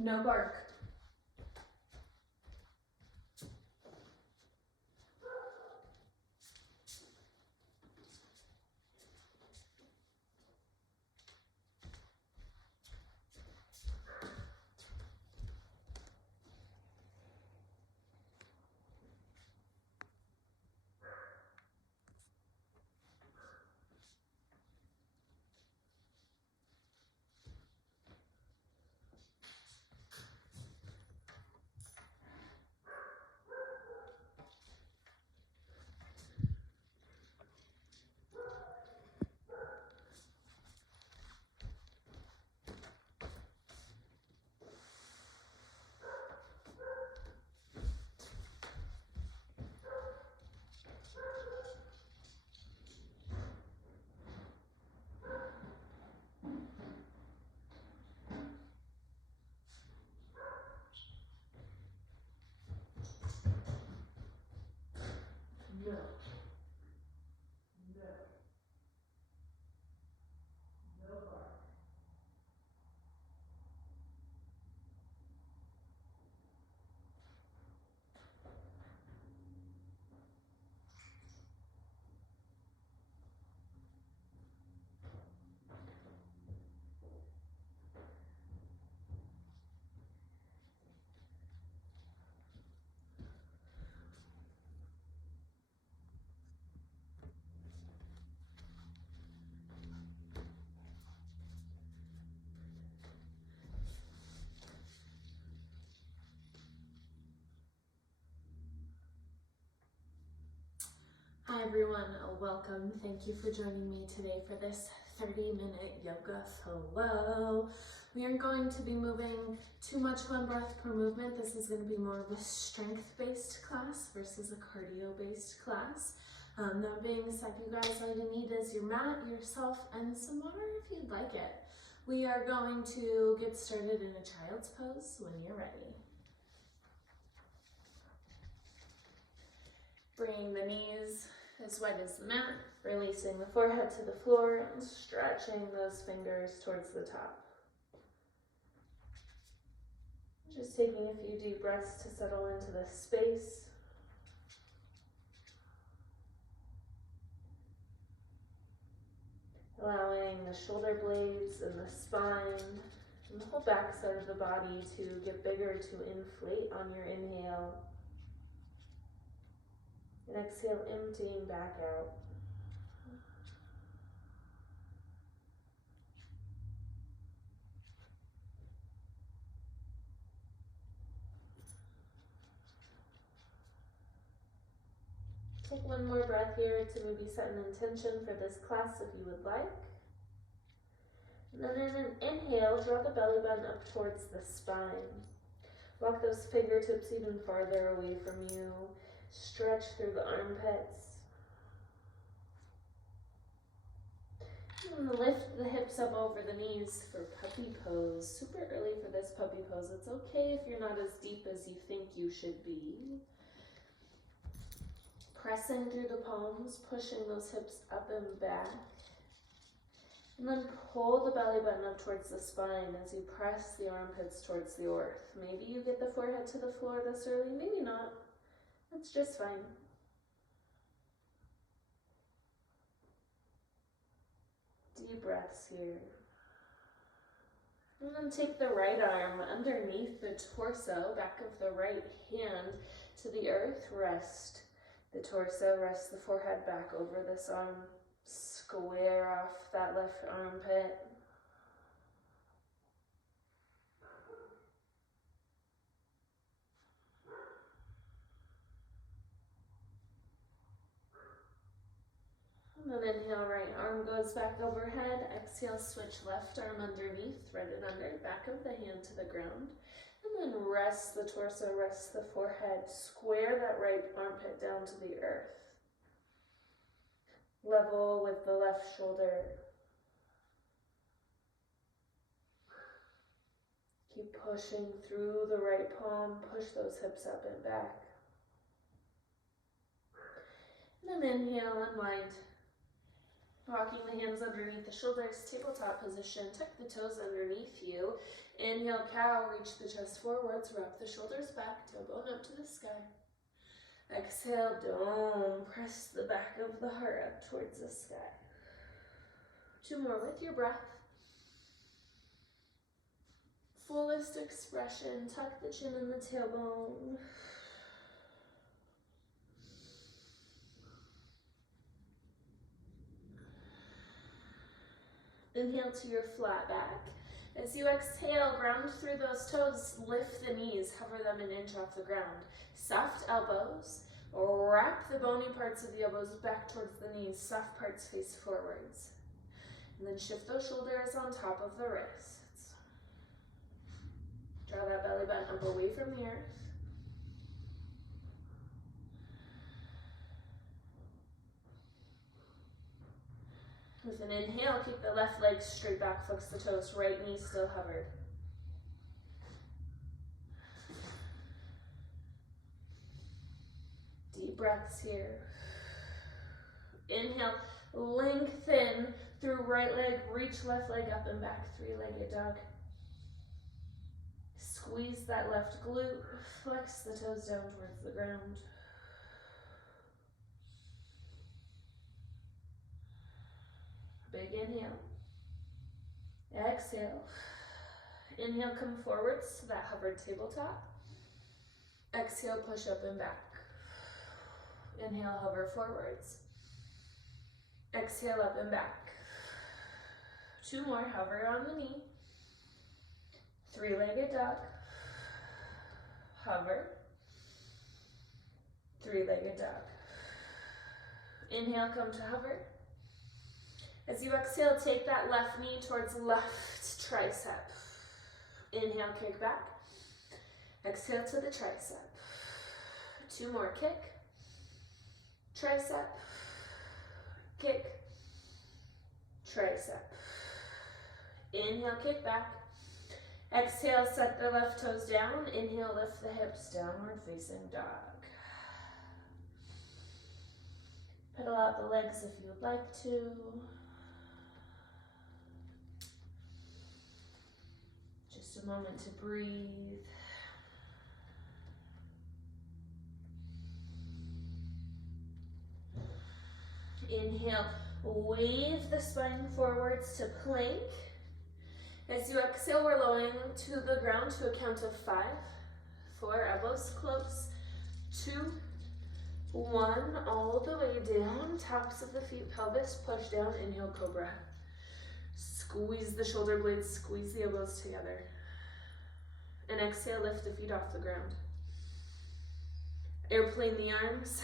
No bark. No. No. No bark. Hi everyone, welcome. Thank you for joining me today for this 30-minute yoga flow. We aren't going to be moving too much one breath per movement. This is going to be more of a strength-based class versus a cardio-based class. That being said, you guys, all you need is your mat, yourself, and some water if you'd like it. We are going to get started in a child's pose when you're ready. Bringing the knees as wide as the mat, releasing the forehead to the floor and stretching those fingers towards the top. Just taking a few deep breaths to settle into this space. Allowing the shoulder blades and the spine and the whole back side of the body to get bigger, to inflate on your inhale. And exhale, emptying back out. Take one more breath here to maybe set an intention for this class if you would like. And then in an inhale, draw the belly button up towards the spine. Walk those fingertips even farther away from you. Stretch through the armpits. And lift the hips up over the knees for puppy pose. Super early for this puppy pose. It's okay if you're not as deep as you think you should be. Pressing through the palms, pushing those hips up and back. And then pull the belly button up towards the spine as you press the armpits towards the earth. Maybe you get the forehead to the floor this early, maybe not. That's just fine. Deep breaths here. And then take the right arm underneath the torso, back of the right hand to the earth. Rest the torso, rest the forehead back over this arm. Square off that left armpit. And then inhale, right arm goes back overhead. Exhale, switch left arm underneath, thread it under, back of the hand to the ground. And then rest the torso, rest the forehead. Square that right armpit down to the earth. Level with the left shoulder. Keep pushing through the right palm. Push those hips up and back. And then inhale, unwind. Walking the hands underneath the shoulders, tabletop position, tuck the toes underneath you. Inhale, cow, reach the chest forwards, rock the shoulders back, tailbone up to the sky. Exhale, dome, press the back of the heart up towards the sky. 2 more with your breath. Fullest expression, tuck the chin and the tailbone. Inhale to your flat back. As you exhale, ground through those toes, lift the knees, hover them an inch off the ground. Soft elbows, wrap the bony parts of the elbows back towards the knees, soft parts face forwards. And then shift those shoulders on top of the wrists. Draw that belly button up away from the earth. With an inhale, keep the left leg straight back, flex the toes, right knee still hovered. Deep breaths here. Inhale, lengthen through right leg, reach left leg up and back, 3-legged dog. Squeeze that left glute, flex the toes down towards the ground. Big inhale. Exhale. Inhale, come forwards to that hovered tabletop. Exhale, push up and back. Inhale, hover forwards. Exhale, up and back. 2 more, hover on the knee. 3-legged dog. Hover. 3-legged dog. Inhale, come to hover. As you exhale, take that left knee towards left tricep. Inhale, kick back. Exhale to the tricep. 2 more, kick. Tricep. Kick. Tricep. Inhale, kick back. Exhale, set the left toes down. Inhale, lift the hips, downward facing dog. Pedal out the legs if you would like to. Just a moment to breathe. Inhale, wave the spine forwards to plank. As you exhale, we're lowering to the ground to a count of 5. 4, elbows close. 2, 1, all the way down. Tops of the feet, pelvis, push down. Inhale, cobra. Squeeze the shoulder blades, squeeze the elbows together. And exhale, lift the feet off the ground. Airplane the arms.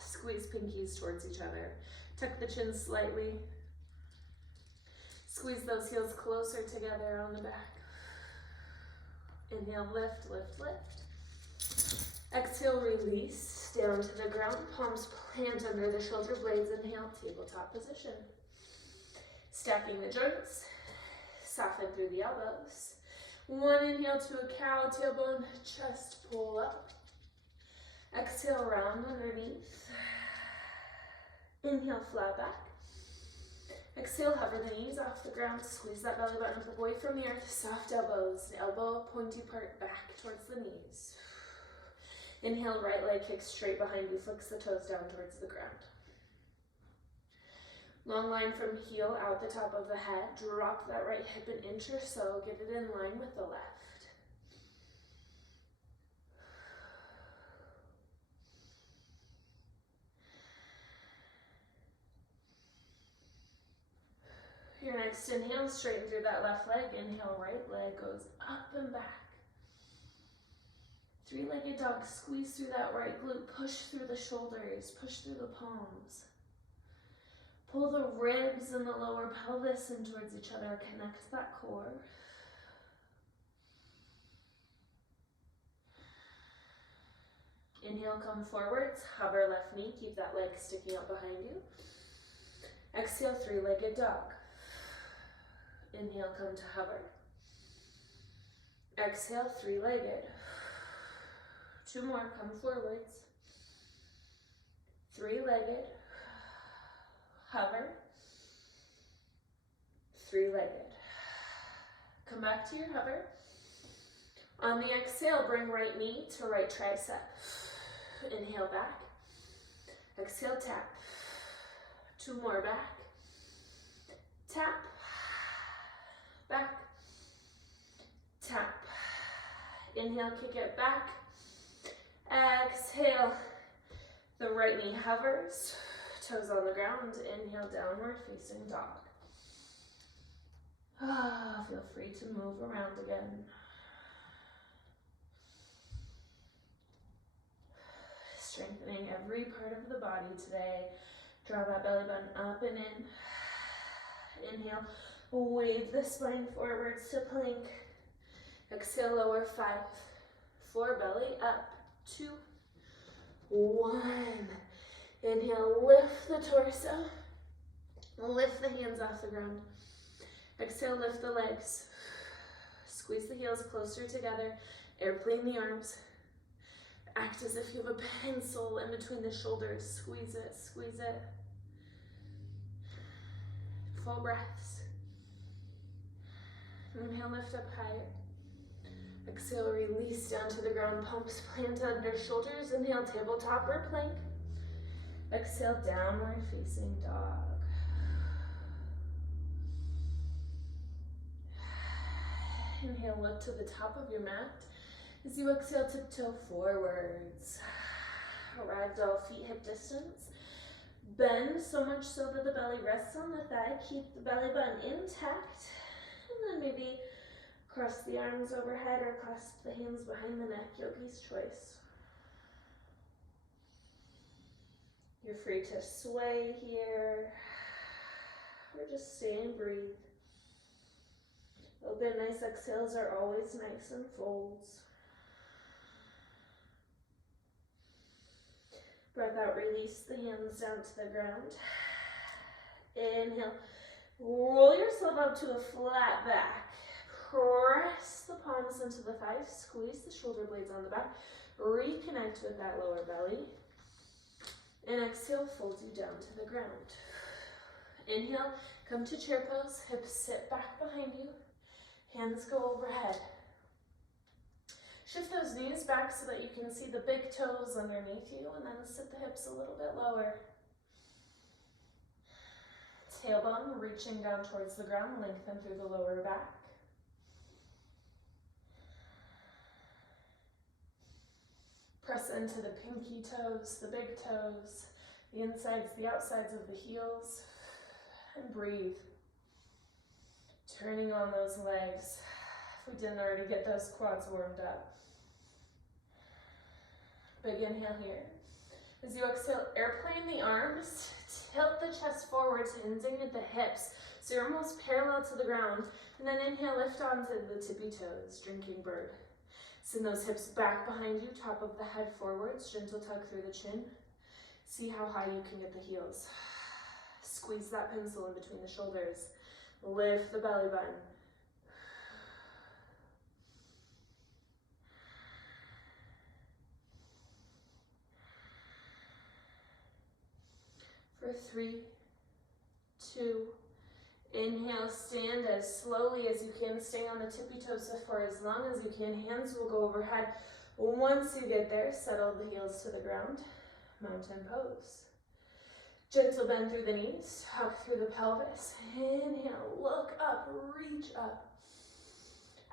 Squeeze pinkies towards each other. Tuck the chin slightly. Squeeze those heels closer together on the back. Inhale, lift, lift, lift. Exhale, release, down to the ground. Palms plant under the shoulder blades. Inhale, tabletop position. Stacking the joints. Soften through the elbows. 1 inhale to a cow, tailbone, chest pull up. Exhale, round underneath. Inhale, flat back. Exhale, hover the knees off the ground. Squeeze that belly button up away from the earth. Soft elbows, elbow pointy part back towards the knees. Inhale, right leg kicks straight behind you. Flex the toes down towards the ground. Long line from heel out the top of the head. Drop that right hip an inch or so. Get it in line with the left. Your next inhale, straighten through that left leg. Inhale, right leg goes up and back. 3-legged dog, squeeze through that right glute. Push through the shoulders, push through the palms. Pull the ribs and the lower pelvis in towards each other. Connect that core. Inhale, come forwards. Hover left knee. Keep that leg sticking out behind you. Exhale, 3-legged dog. Inhale, come to hover. Exhale, 3-legged. 2 more, come forwards. 3-legged. Hover. three-legged. Come back to your hover. On the exhale, bring right knee to right tricep. Inhale back. Exhale, tap. Two more back. Tap. Back. Tap. Inhale, kick it back. Exhale. The right knee hovers. Toes on the ground. Inhale, downward facing dog. Feel free to move around again. Strengthening every part of the body today. Draw that belly button up and in. Inhale, wave the spine forwards to plank. Exhale, lower 5, 4, belly up, 2, 1. Inhale, lift the torso. Lift the hands off the ground. Exhale, lift the legs. Squeeze the heels closer together. Airplane the arms. Act as if you have a pencil in between the shoulders. Squeeze it, squeeze it. Full breaths. Inhale, lift up higher. Exhale, release down to the ground. Palms plant under shoulders. Inhale, tabletop or plank. Exhale, downward facing dog. Inhale, look to the top of your mat. As you exhale, tiptoe forwards. Ragdoll, feet hip distance. Bend so much so that the belly rests on the thigh. Keep the belly button intact. And then maybe cross the arms overhead or clasp the hands behind the neck. Yogi's choice. You're free to sway here. Or just stay and breathe. Open, nice exhales are always nice and folds. Breath out, release the hands down to the ground. Inhale, roll yourself up to a flat back. Press the palms into the thighs, squeeze the shoulder blades on the back. Reconnect with that lower belly. And exhale, fold you down to the ground. Inhale, come to chair pose, hips sit back behind you. Hands go overhead. Shift those knees back so that you can see the big toes underneath you, and then sit the hips a little bit lower. Tailbone reaching down towards the ground, lengthen through the lower back. Press into the pinky toes, the big toes, the insides, the outsides of the heels, and breathe. Turning on those legs, if we didn't already get those quads warmed up. Big inhale here. As you exhale, airplane the arms, tilt the chest forwards, hinging at the hips, so you're almost parallel to the ground, and then inhale, lift onto the tippy toes, drinking bird. Send those hips back behind you, top of the head forwards, gentle tug through the chin. See how high you can get the heels. Squeeze that pencil in between the shoulders. Lift the belly button. For 3, 2, inhale, stand as slowly as you can. Stay on the tippy toes for as long as you can. Hands will go overhead. Once you get there, settle the heels to the ground. Mountain pose. Gentle bend through the knees, tuck through the pelvis. Inhale, look up, reach up.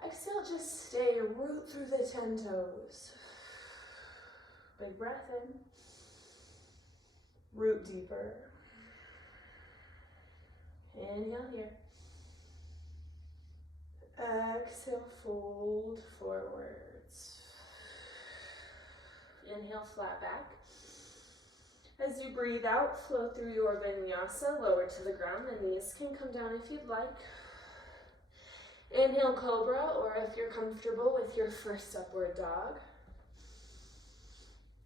Exhale, just stay, root through the 10 toes. Big breath in. Root deeper. Inhale here. Exhale, fold forwards. Inhale, flat back. As you breathe out, flow through your vinyasa, lower to the ground. The knees can come down if you'd like. Inhale, cobra, or if you're comfortable with your first upward dog.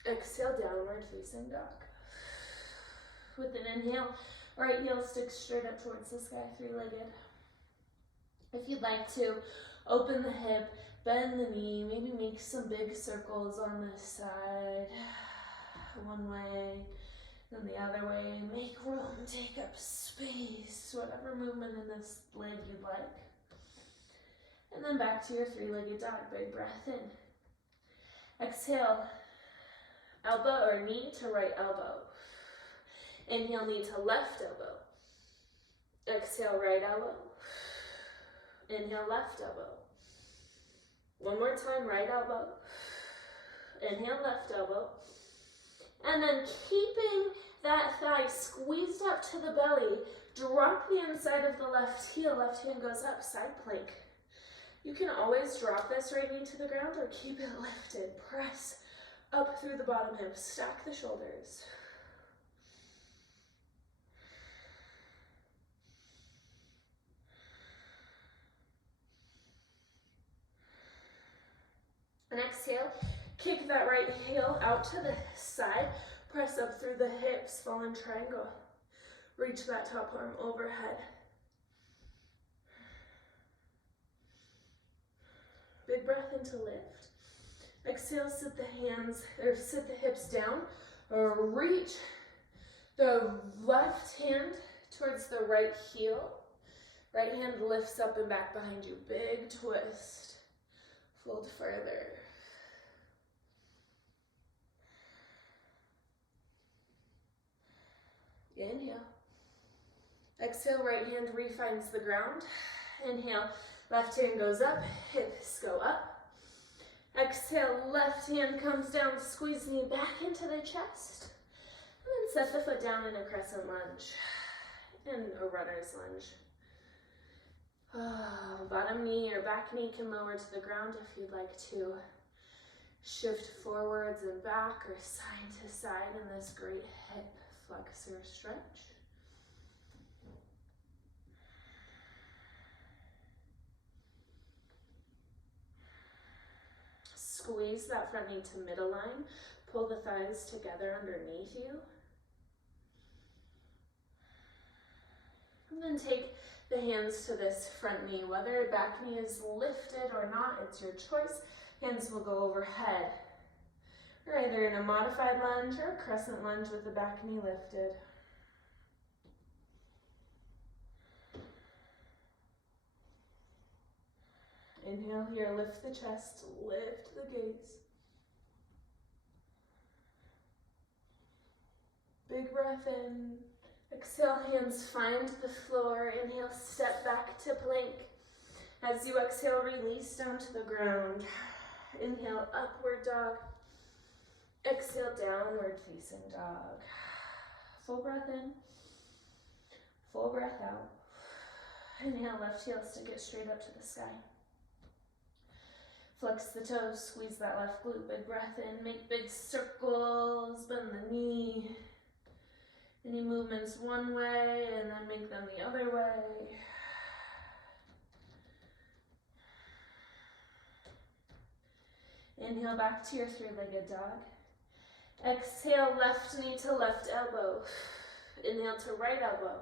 Exhale, downward facing dog. With an inhale, right heel sticks straight up towards the sky, three-legged. If you'd like to, open the hip, bend the knee, maybe make some big circles on this side. One way, then the other way. Make room, Take up space, whatever movement in this leg you'd like. And then back to your three-legged dog. Big breath in. Exhale, elbow or knee to right elbow. Inhale, knee to left elbow. Exhale, right elbow. Inhale, left elbow. One more time, right elbow. Inhale, left elbow. And then keeping that thigh squeezed up to the belly, drop the inside of the left heel. Left hand goes up, side plank. You can always drop this right knee to the ground or keep it lifted. Press up through the bottom hip. Stack the shoulders. And exhale, kick that right heel out to the side. Press up through the hips, fallen triangle. Reach that top arm overhead. Big breath in to lift. Exhale, sit the hips down, or reach the left hand towards the right heel. Right hand lifts up and back behind you. Big twist. Fold further. Inhale. Exhale, right hand refines the ground. Inhale, left hand goes up, hips go up. Exhale, left hand comes down, squeeze knee back into the chest. And then set the foot down in a crescent lunge and a runner's lunge. Bottom knee or back knee can lower to the ground if you'd like to. Shift forwards and back or side to side in this great hip flexor stretch. Squeeze that front knee to middle line. Pull the thighs together underneath you. And then take the hands to this front knee. Whether back knee is lifted or not, it's your choice. Hands will go overhead. You're either in a modified lunge or a crescent lunge with the back knee lifted. Inhale here, lift the chest, lift the gaze. Big breath in. Exhale, hands find the floor. Inhale, step back to plank. As you exhale, release down to the ground. Inhale, upward dog. Exhale, downward facing dog. Full breath in. Full breath out. Inhale, left heel, stick it straight up to the sky. Flex the toes, squeeze that left glute. Big breath in, make big circles, bend the knee. Any movements one way and then make them the other way. Inhale back to your three-legged dog. Exhale, left knee to left elbow. Inhale to right elbow.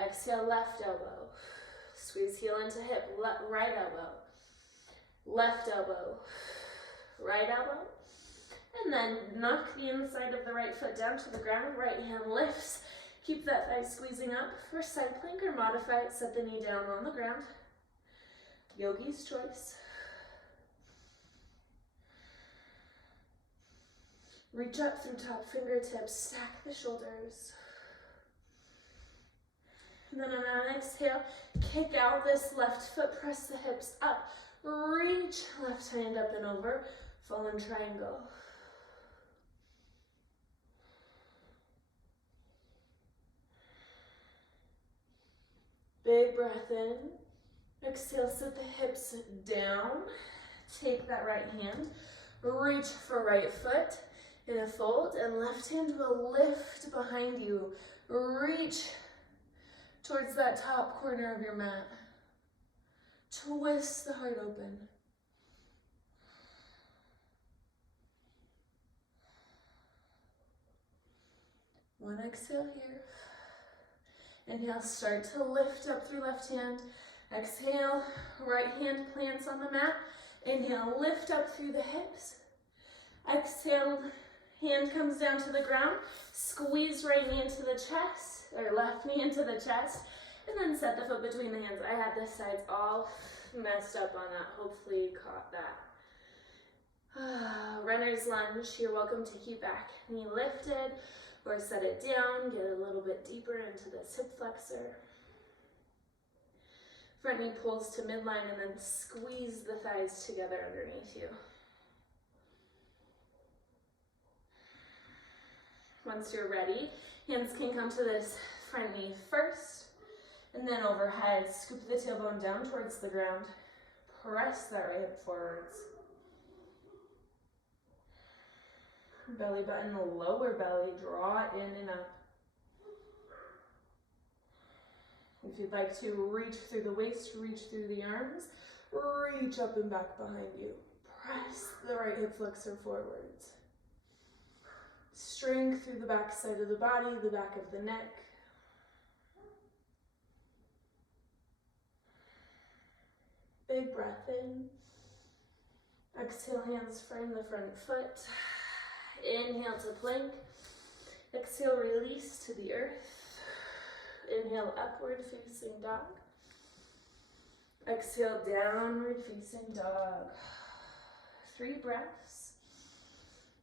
Exhale, left elbow. Squeeze heel into hip, right elbow. Left elbow, right elbow. And then knock the inside of the right foot down to the ground. Right hand lifts. Keep that thigh squeezing up for side plank or modify it. Set the knee down on the ground. Yogi's choice. Reach up through top fingertips. Stack the shoulders. And then on an exhale, kick out this left foot. Press the hips up. Reach left hand up and over. Fallen triangle. Big breath in. Exhale, sit the hips down. Take that right hand. Reach for right foot in a fold, and left hand will lift behind you. Reach towards that top corner of your mat. Twist the heart open. One exhale here. Inhale, start to lift up through left hand. Exhale, right hand plants on the mat. Inhale, lift up through the hips. Exhale, hand comes down to the ground. Squeeze right knee into the chest. or left knee into the chest, and then set the foot between the hands. I had the sides all messed up on that. Hopefully you caught that. Runner's lunge. You're welcome to keep back knee lifted or set it down. Get a little bit deeper into this hip flexor. Front knee pulls to midline and then squeeze the thighs together underneath you. Once you're ready, hands can come to this front knee first, and then overhead. Scoop the tailbone down towards the ground. Press that right hip forwards. Belly button, the lower belly, draw in and up. If you'd like to reach through the waist, reach through the arms, reach up and back behind you. Press the right hip flexor forwards. Strength through the back side of the body, the back of the neck. Big breath in. Exhale, hands frame the front foot. Inhale to plank. Exhale, release to the earth. Inhale, upward facing dog. Exhale, downward facing dog. 3 breaths.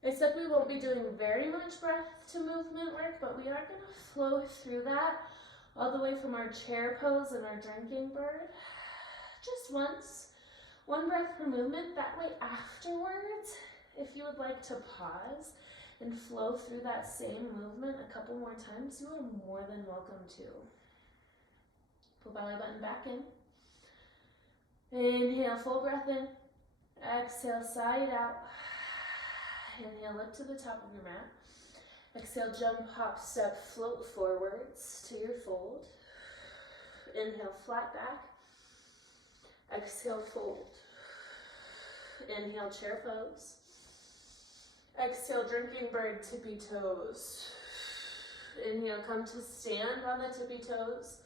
I said we won't be doing very much breath to movement work, but we are going to flow through that all the way from our chair pose and our drinking bird. Just once. 1 breath per movement. That way afterwards, if you would like to pause and flow through that same movement a couple more times, you are more than welcome to. Pull belly button back in. Inhale, full breath in. Exhale, side out. Inhale, lift to the top of your mat. Exhale, jump, hop, step, float forwards to your fold. Inhale, flat back. Exhale, fold. Inhale, chair pose. Exhale, drinking bird, tippy toes. Inhale, come to stand on the tippy toes.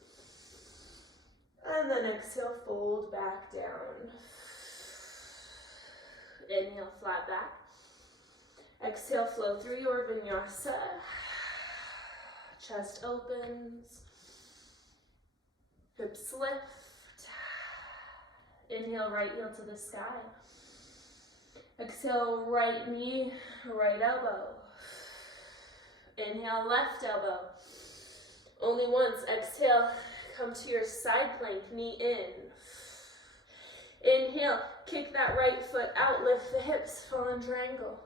And then exhale, fold back down. Inhale, flat back. Exhale, flow through your vinyasa. Chest opens. Hips lift. Inhale, right heel to the sky. Exhale, right knee, right elbow. Inhale, left elbow. Only once. Exhale, come to your side plank, knee in. Inhale, kick that right foot out, lift the hips, fallen triangle.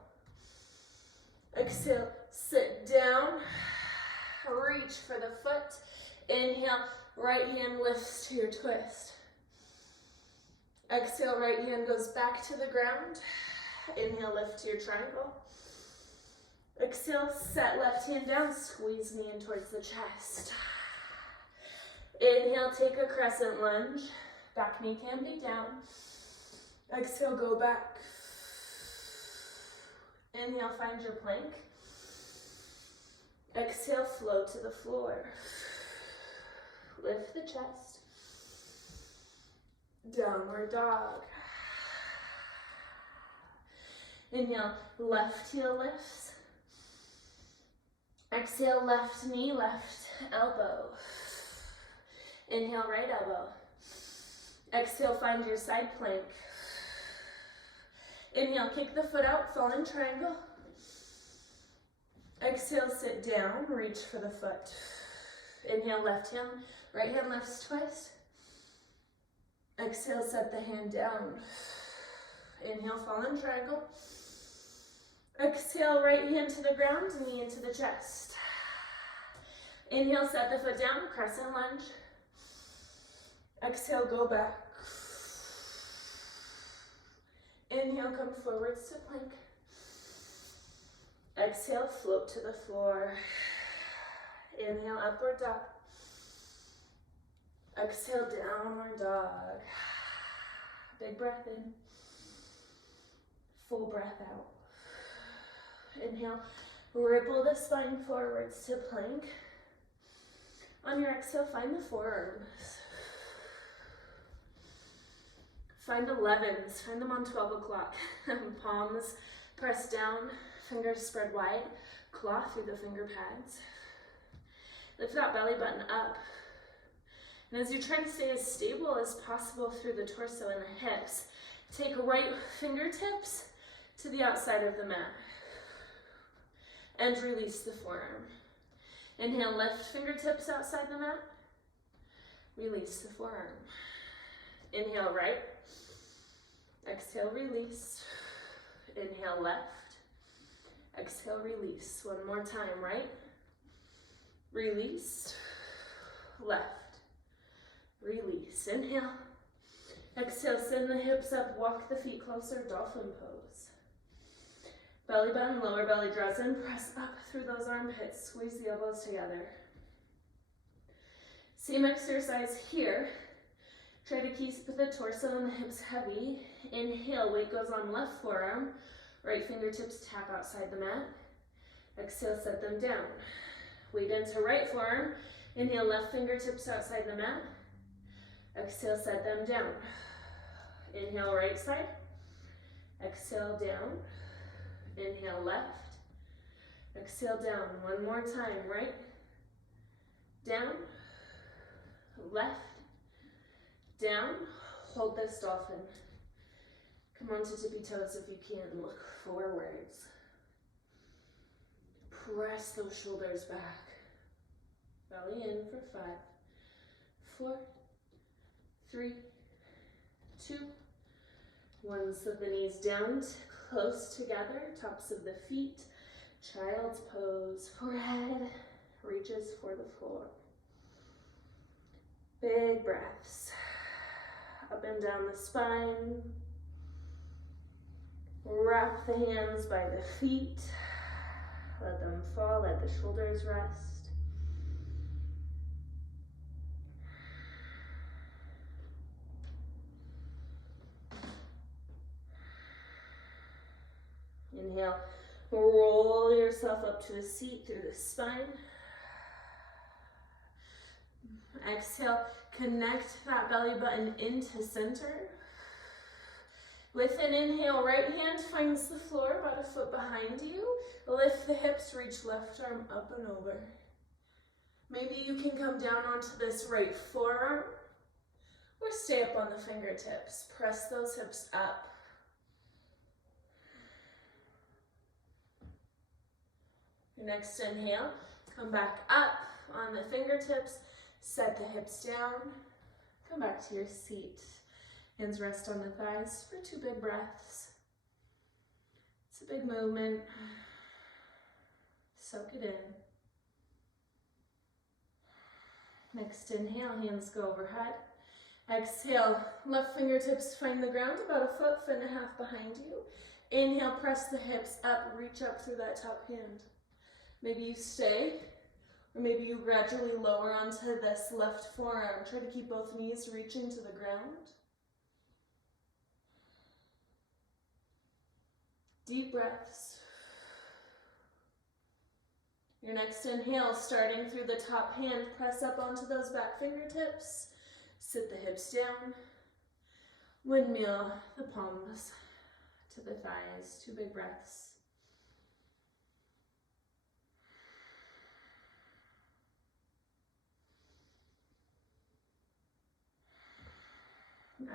Exhale, sit down, reach for the foot. Inhale, right hand lifts to your twist. Exhale, right hand goes back to the ground. Inhale, lift to your triangle. Exhale, set left hand down, squeeze knee in towards the chest. Inhale, take a crescent lunge. Back knee can be down. Exhale, go back. Inhale, find your plank. Exhale, flow to the floor. Lift the chest. Downward dog. Inhale, left heel lifts. Exhale, left knee, left elbow. Inhale, right elbow. Exhale, find your side plank. Inhale, kick the foot out, fallen triangle. Exhale, sit down, reach for the foot. Inhale, left hand, right hand lifts, twist. Exhale, set the hand down. Inhale, fallen triangle. Exhale, right hand to the ground, knee into the chest. Inhale, set the foot down, crescent lunge. Exhale, go back. Inhale, come forwards to plank. Exhale, float to the floor. Inhale, upward dog. Exhale, downward dog. Big breath in. Full breath out. Inhale, ripple the spine forwards to plank. On your exhale, find the forearms. Find 11s, find them on 12 o'clock. Palms press down, fingers spread wide, claw through the finger pads. Lift that belly button up. And as you try to stay as stable as possible through the torso and the hips, take right fingertips to the outside of the mat. And release the forearm. Inhale, lift fingertips outside the mat. Release the forearm. Inhale, right. Exhale, release. Inhale, left. Exhale, release. One more time, right. Release. Left. Release. Inhale. Exhale, send the hips up, walk the feet closer, dolphin pose. Belly button, lower belly draws in, press up through those armpits, squeeze the elbows together. Same exercise here. Try to keep the torso and the hips heavy. Inhale, weight goes on left forearm, right fingertips tap outside the mat. Exhale, set them down. Weight into right forearm. Inhale, left fingertips outside the mat. Exhale, set them down. Inhale, right side. Exhale, down. Inhale, left. Exhale, down. One more time, right. Down. Left. Down. Hold this dolphin. Come on to tippy toes if you can. Look forwards. Press those shoulders back. Belly in for 5, 4, 3, 2, 1. Slip the knees down, close together, tops of the feet. Child's pose. Forehead reaches for the floor. Big breaths. Up and down the spine. Wrap the hands by the feet. Let them fall, let the shoulders rest. Inhale, roll yourself up to a seat through the spine. Exhale, connect that belly button into center. With an inhale, right hand finds the floor, about a foot behind you. Lift the hips, reach left arm up and over. Maybe you can come down onto this right forearm or stay up on the fingertips. Press those hips up. Your next inhale, come back up on the fingertips, set the hips down, come back to your seat. Hands rest on the thighs for 2 big breaths. It's a big movement. Soak it in. Next inhale, hands go overhead. Exhale, left fingertips find the ground, about a foot, 1.5 feet behind you. Inhale, press the hips up, reach up through that top hand. Maybe you stay, or maybe you gradually lower onto this left forearm. Try to keep both knees reaching to the ground. Deep breaths. Your next inhale, starting through the top hand, press up onto those back fingertips. Sit the hips down. Windmill the palms to the thighs. 2 big breaths.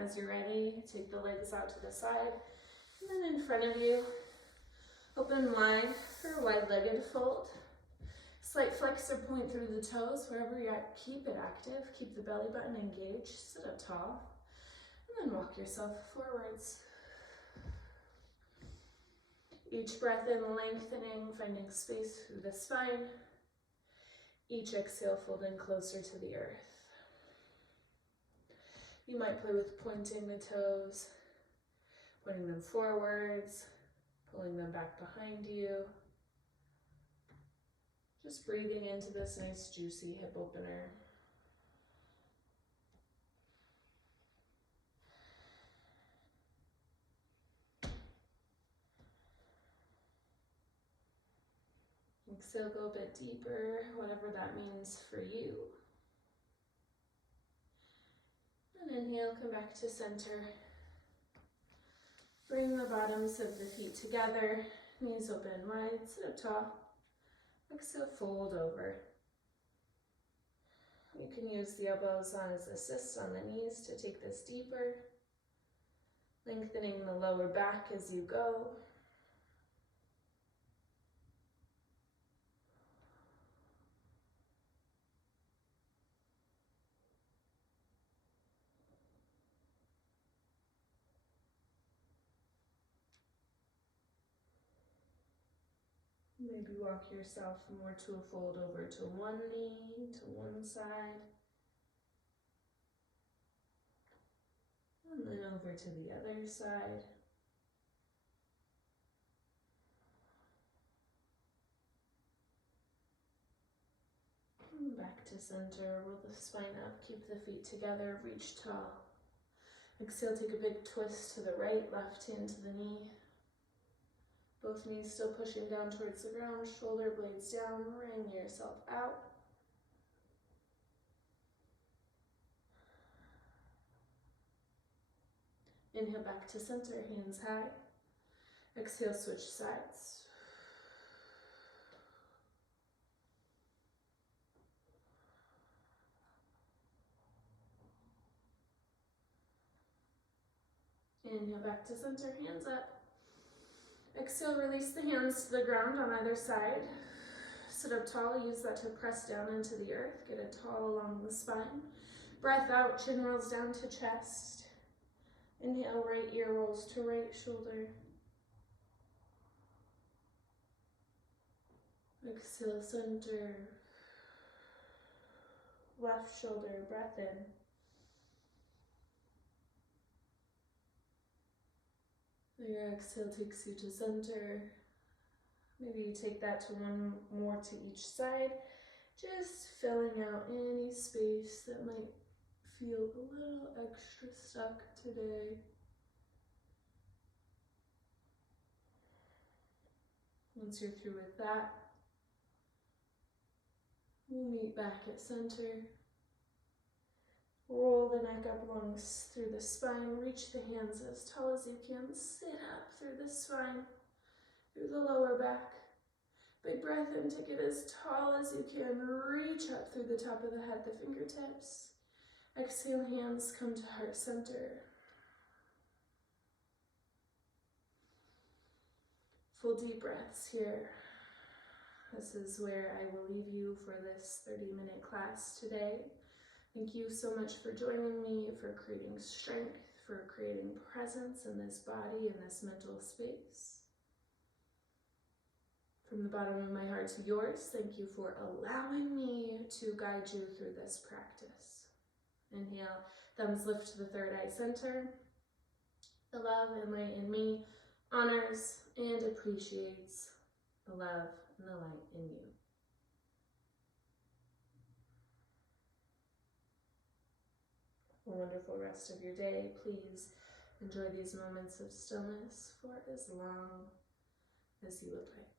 As you're ready, take the legs out to the side. And then in front of you, open wide for a wide-legged fold. Slight flex or point through the toes. Wherever you're at, keep it active. Keep the belly button engaged. Sit up tall. And then walk yourself forwards. Each breath in, lengthening, finding space through the spine. Each exhale, folding closer to the earth. You might play with pointing the toes, pointing them forwards, pulling them back behind you. Just breathing into this nice juicy hip opener. Exhale, go a bit deeper, whatever that means for you. And inhale, come back to center. Bring the bottoms of the feet together, knees open wide, sit up tall. Exhale, fold over. You can use the elbows as assists on the knees to take this deeper, lengthening the lower back as you go. Maybe walk yourself more to a fold over to one knee, to one side, and then over to the other side. And back to center, roll the spine up, keep the feet together, reach tall. Exhale, take a big twist to the right, left hand to the knee. Both knees still pushing down towards the ground, shoulder blades down, wring yourself out. Inhale back to center, hands high. Exhale, switch sides. Inhale back to center, hands up. Exhale, release the hands to the ground on either side. Sit up tall, use that to press down into the earth. Get it tall along the spine. Breath out, chin rolls down to chest. Inhale, right ear rolls to right shoulder. Exhale, center. Left shoulder, breath in. Your exhale takes you to center. Maybe you take that to one more to each side, just filling out any space that might feel a little extra stuck today. Once you're through with that, we'll meet back at center. Roll the neck up lungs through the spine, reach the hands as tall as you can, sit up through the spine, through the lower back. Big breath in to get as tall as you can, reach up through the top of the head, the fingertips. Exhale, hands come to heart center. Full deep breaths here. This is where I will leave you for this 30-minute class today. Thank you so much for joining me, for creating strength, for creating presence in this body, in this mental space. From the bottom of my heart to yours, thank you for allowing me to guide you through this practice. Inhale, thumbs lift to the third eye center. The love and light in me honors and appreciates the love and the light in you. A wonderful rest of your day. Please enjoy these moments of stillness for as long as you would like.